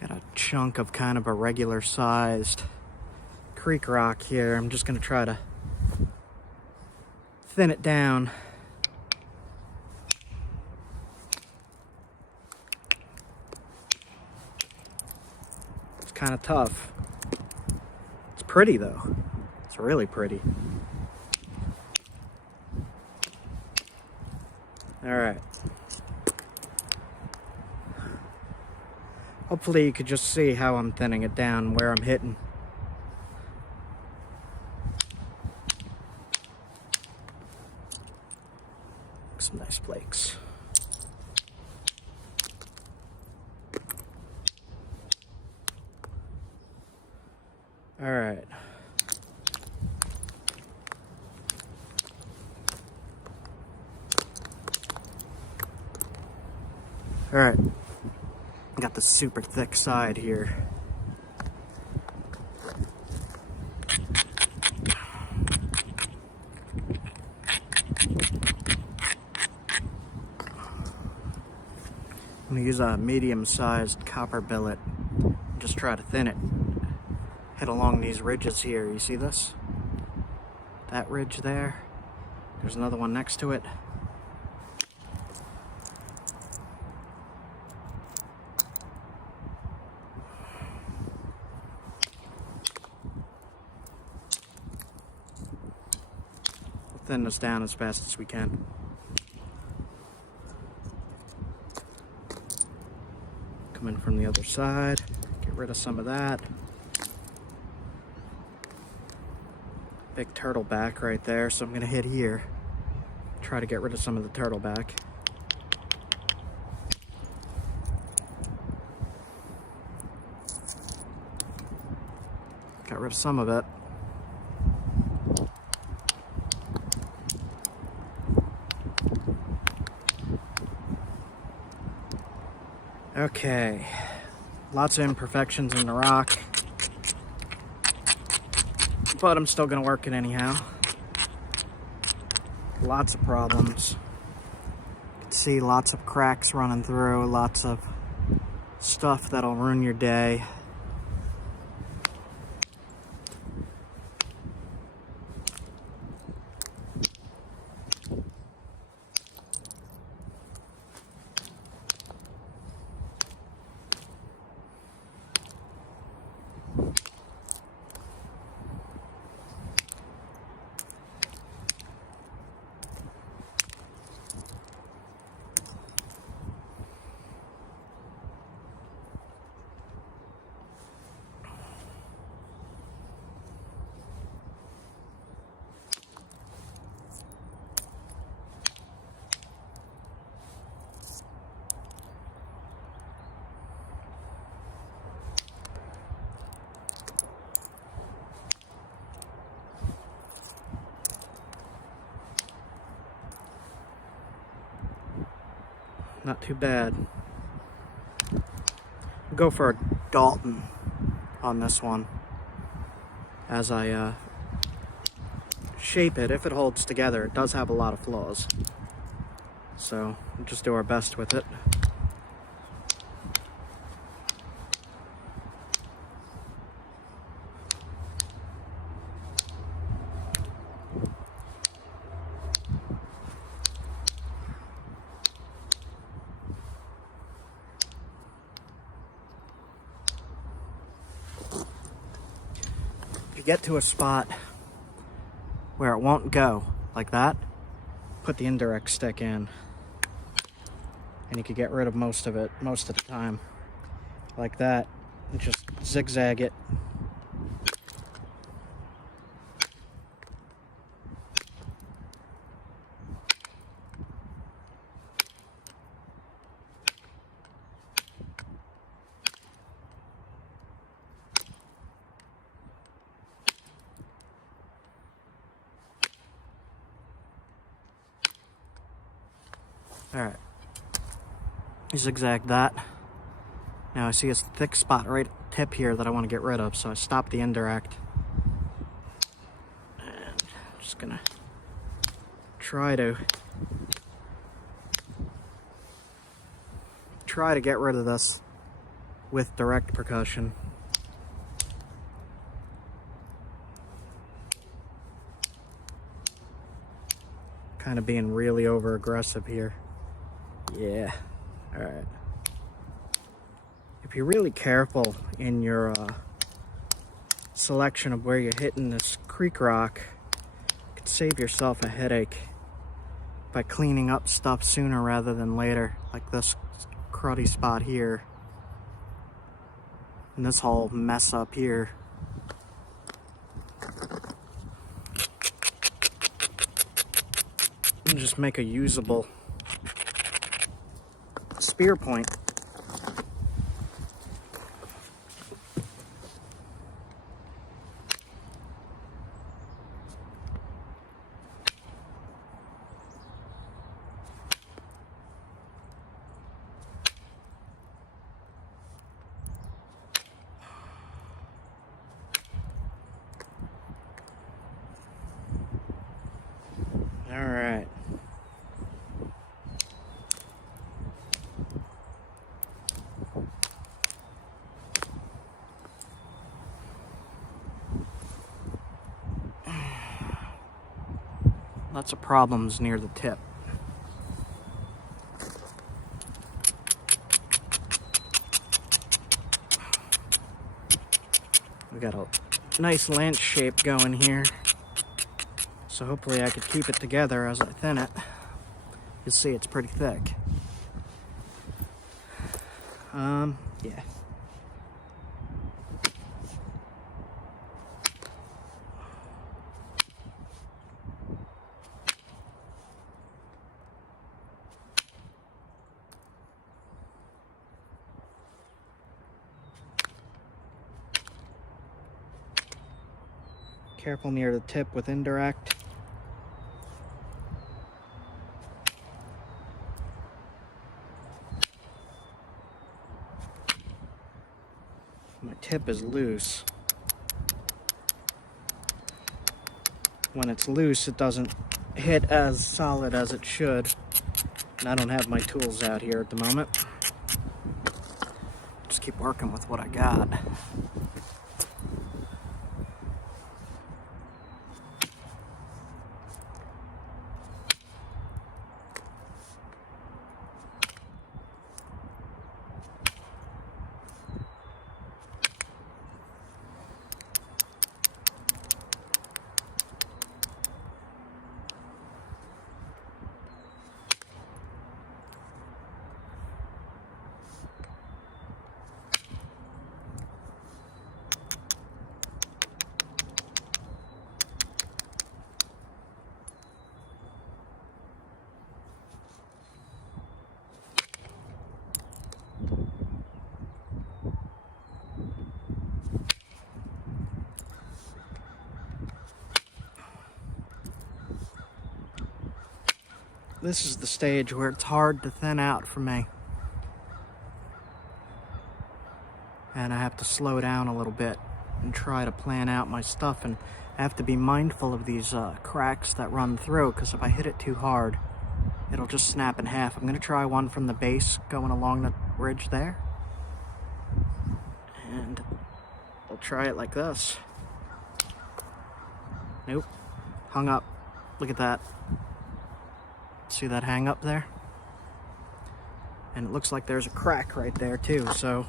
Got a chunk of kind of a regular sized creek rock here. I'm just gonna try to thin it down. It's kind of tough. It's pretty though. It's really pretty. All right. Hopefully you could just see how I'm thinning it down, where I'm hitting. Some nice flakes. All right. All right. Got the super thick side here. I'm gonna use a medium-sized copper billet. Just try to thin it. Hit along these ridges here. You see this? That ridge there. There's another one next to it. We'll thin this down as fast as we can. Come in from the other side, get rid of some of that. Big turtle back right there, so I'm gonna hit here. Try to get rid of some of the turtle back. Got rid of some of it. Okay, lots of imperfections in the rock, but I'm still gonna work it anyhow. Lots of problems. You can see lots of cracks running through, lots of stuff that'll ruin your day. Not too bad. Go for a Dalton on this one as I shape it. If it holds together, it does have a lot of flaws, so we'll just do our best with it. You get to a spot where it won't go like that, put the indirect stick in and you can get rid of most of it most of the time like that, and just zigzag it. All right, zigzag that. Now I see a thick spot right at the tip here that I want to get rid of, so I stop the indirect. And I'm just gonna try to get rid of this. with direct percussion. Kind of being really over aggressive here. Yeah, all right. If you're really careful in your selection of where you're hitting this creek rock, you could save yourself a headache by cleaning up stuff sooner rather than later, like this cruddy spot here and this whole mess up here. And just make a usable spear point. All right. Lots of problems near the tip. We got a nice lance shape going here. So hopefully I could keep it together as I thin it. You'll see it's pretty thick. Yeah. Careful near the tip with indirect. My tip is loose. When it's loose, it doesn't hit as solid as it should. And I don't have my tools out here at the moment. Just keep working with what I got. This is the stage where it's hard to thin out for me. And I have to slow down a little bit and try to plan out my stuff, and I have to be mindful of these cracks that run through, because if I hit it too hard, it'll just snap in half. I'm going to try one from the base going along the ridge there. And I'll try it like this. Nope. Hung up. Look at that. See that hang up there? And it looks like there's a crack right there too, so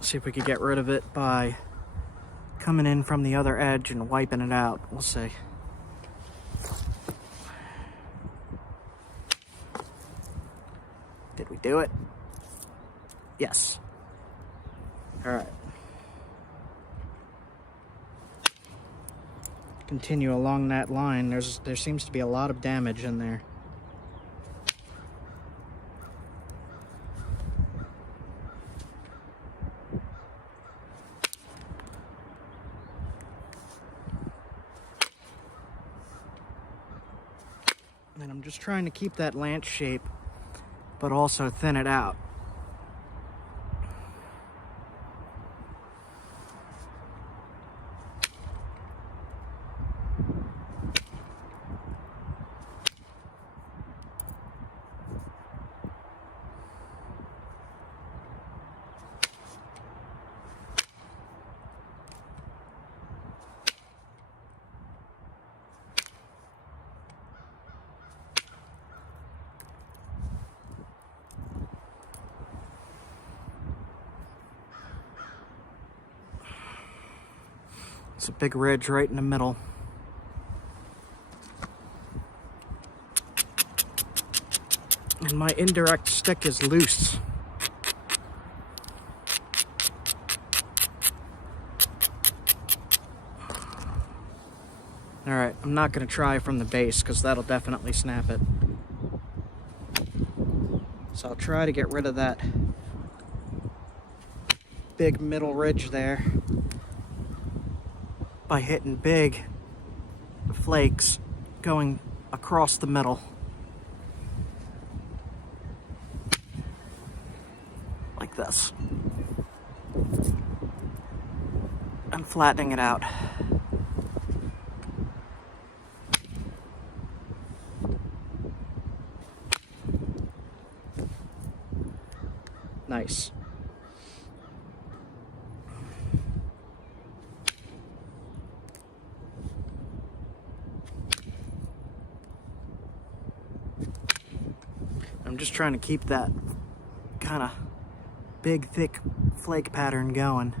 see if we could get rid of it by coming in from the other edge and wiping it out. We'll see. Did we do it? Yes. All right. Continue along that line. There seems to be a lot of damage in there. And I'm just trying to keep that lance shape, but also thin it out. It's a big ridge right in the middle. And my indirect stick is loose. Alright, I'm not going to try from the base because that'll definitely snap it. So I'll try to get rid of that big middle ridge there by hitting big flakes going across the middle. Like this. And flattening it out. Nice. I'm just trying to keep that kind of big, thick flake pattern going.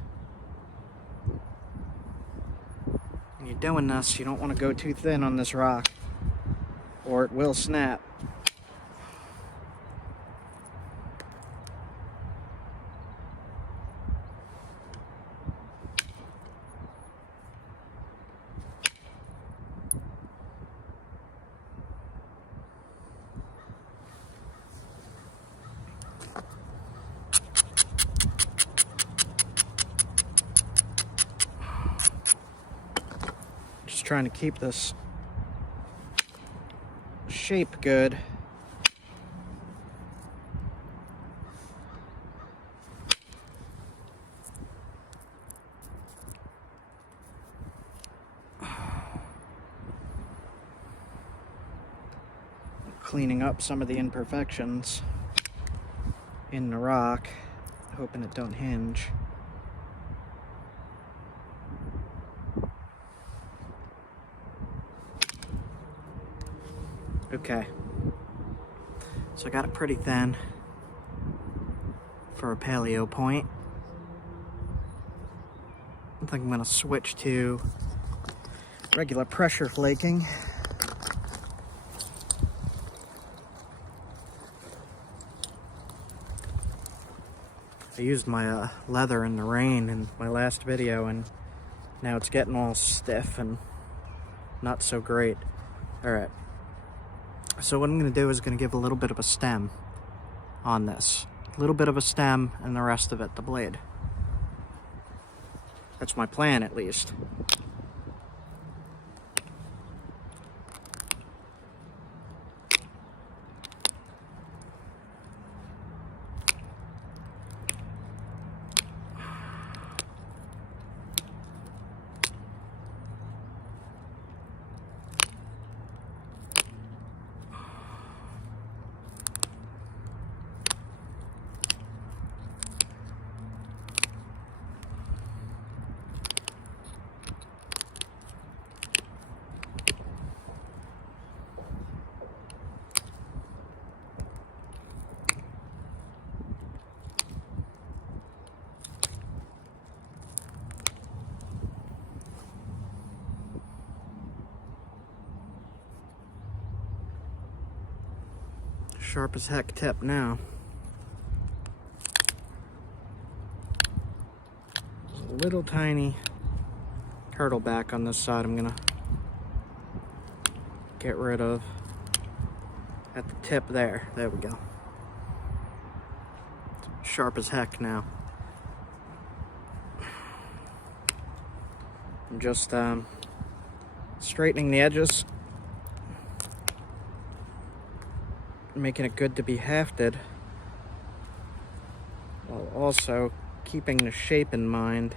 When you're doing this, you don't want to go too thin on this rock, or it will snap. Trying to keep this shape good. Cleaning up some of the imperfections in the rock, hoping it don't hinge. Okay, so I got it pretty thin for a paleo point. I think I'm going to switch to regular pressure flaking. I used my leather in the rain in my last video, and now it's getting all stiff and not so great. All right. So what I'm going to do is going to give a little bit of a stem on this. A little bit of a stem and the rest of it the blade. That's my plan, at least. Sharp as heck tip now. There's a little tiny turtle back on this side I'm gonna get rid of at the tip there. There we go. It's sharp as heck now. I'm just straightening the edges, making it good to be hafted, while also keeping the shape in mind.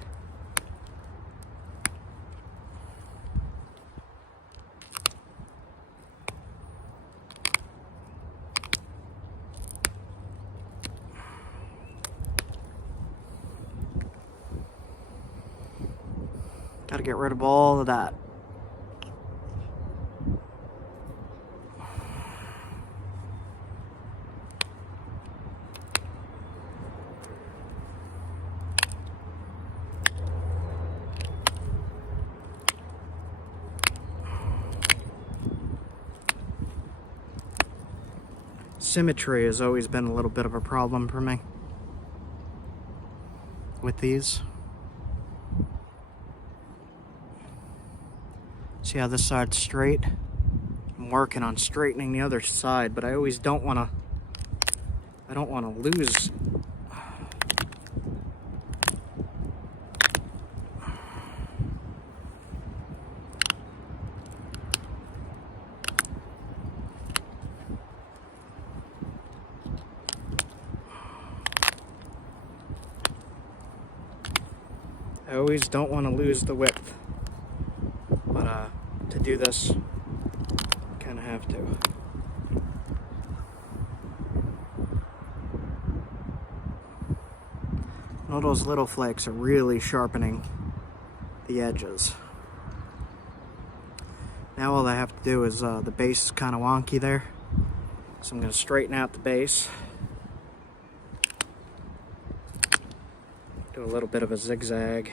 Gotta get rid of all of that. Symmetry has always been a little bit of a problem for me with these. See how this side's straight? I'm working on straightening the other side, but I always don't want to lose. I always don't want to lose the width, but to do this, kind of have to. All those little flakes are really sharpening the edges. Now all I have to do is, the base is kind of wonky there, so I'm going to straighten out the base. Do a little bit of a zigzag.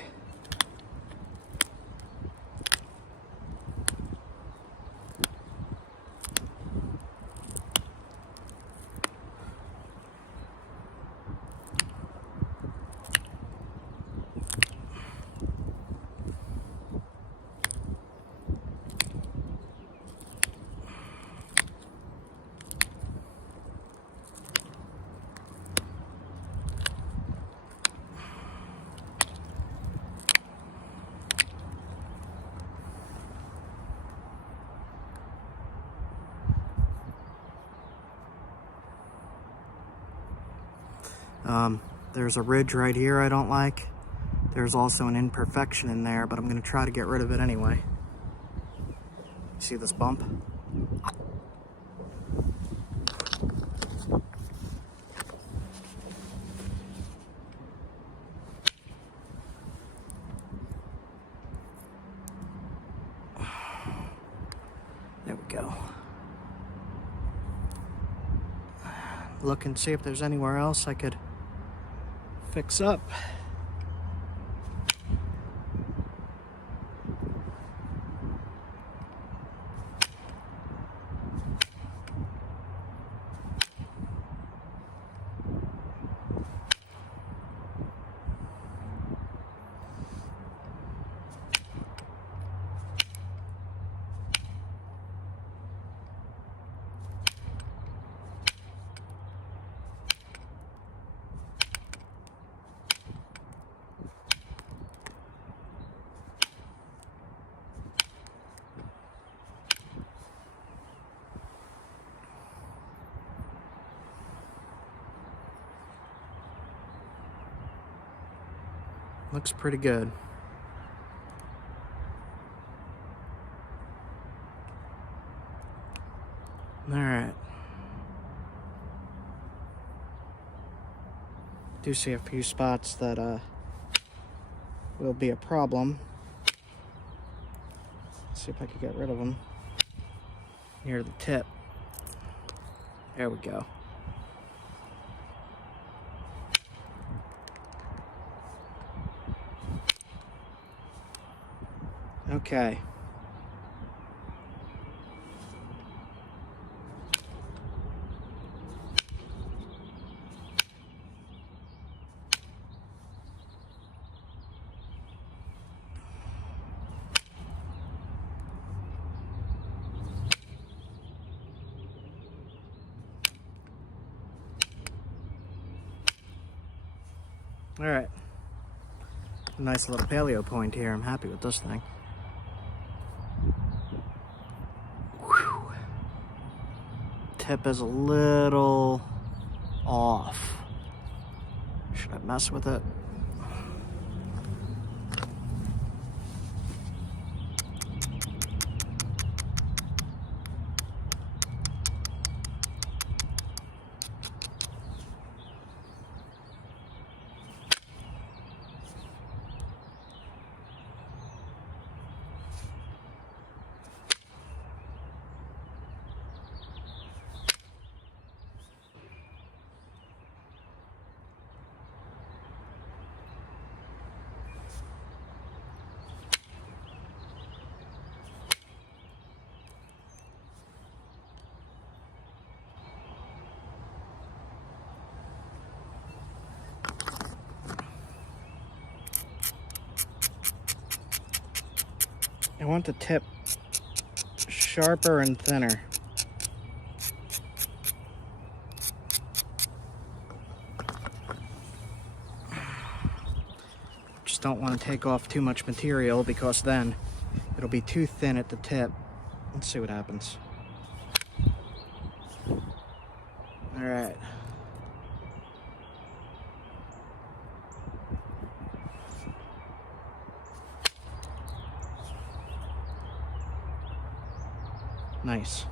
There's a ridge right here I don't like. There's also an imperfection in there, but I'm going to try to get rid of it anyway. See this bump? There we go. Look and see if there's anywhere else I could fix up. Looks pretty good. All right. Do see a few spots that will be a problem. Let's see if I can get rid of them. Near the tip. There we go. Okay. All right. Nice little paleo point here. I'm happy with this thing. Whew. Tip is a little off. Should I mess with it? want the tip sharper and thinner. Just don't want to take off too much material because then it'll be too thin at the tip. Let's see what happens. All right. Nice.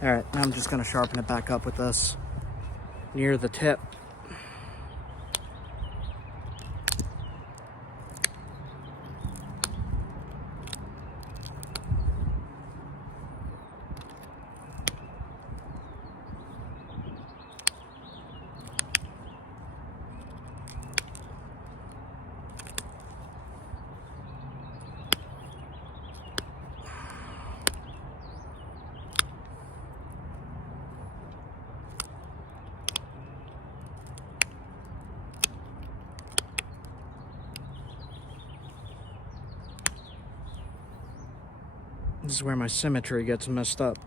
All right, now I'm just gonna sharpen it back up with this near the tip. This is where my symmetry gets messed up.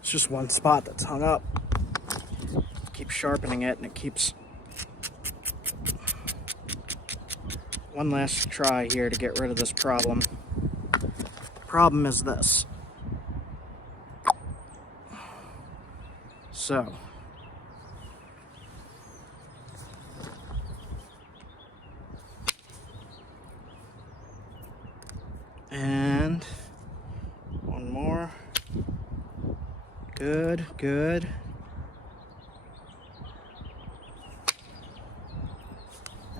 It's just one spot that's hung up. Keep sharpening it and it keeps... One last try here to get rid of this problem. The problem is this. So. And one more. Good, good.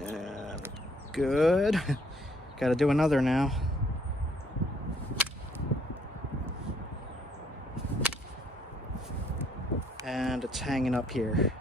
And good. Gotta do another now. And it's hanging up here.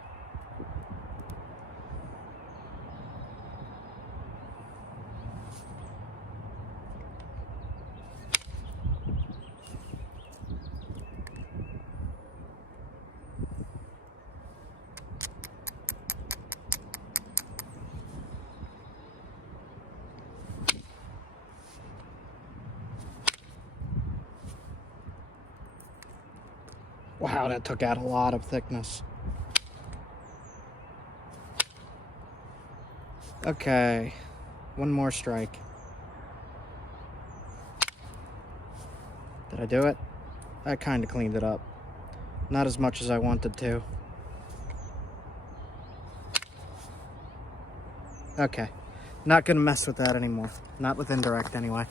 Wow, that took out a lot of thickness. Okay, one more strike. Did I do it? I kind of cleaned it up. Not as much as I wanted to. Okay, not gonna mess with that anymore. Not with indirect anyway.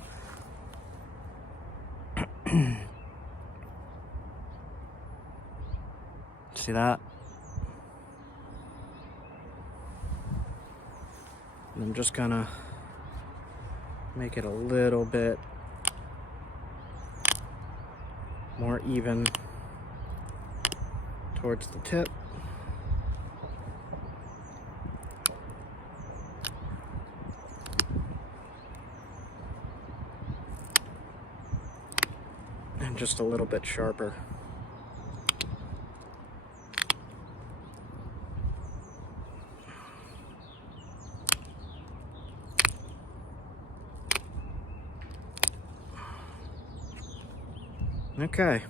See that? And I'm just gonna make it a little bit more even towards the tip. And just a little bit sharper. Okay.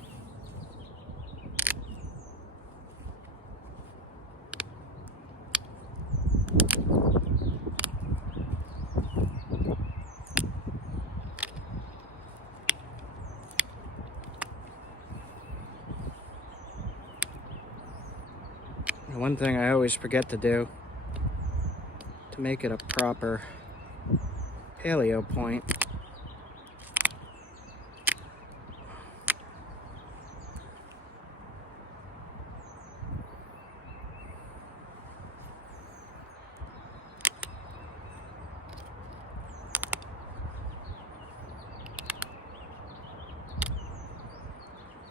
The one thing I always forget to do to make it a proper paleo point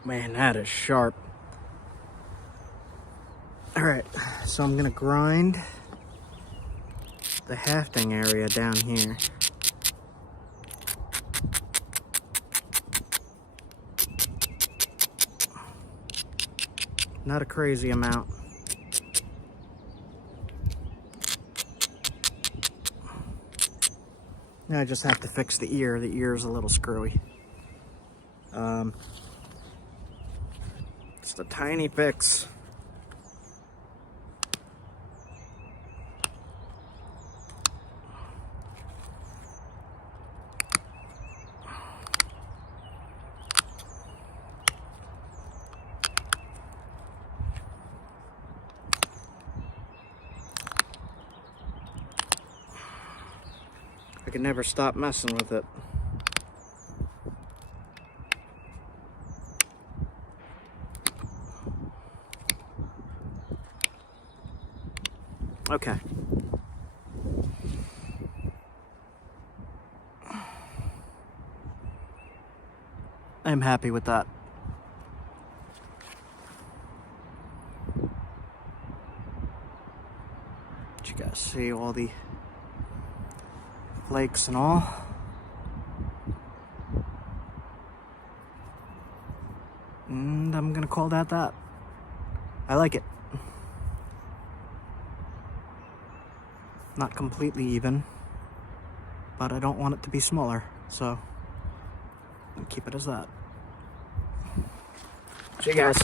man, that is sharp. All right, so I'm gonna grind the hafting area down here. Not a crazy amount. Now I just have to fix the ear. The ear is a little screwy. Just a tiny fix. I can never stop messing with it. Okay. I'm happy with that. Did you guys see all the flakes and all? And I'm gonna call that that. I like it. Not completely even, but I don't want it to be smaller, so I'll keep it as that. See you guys.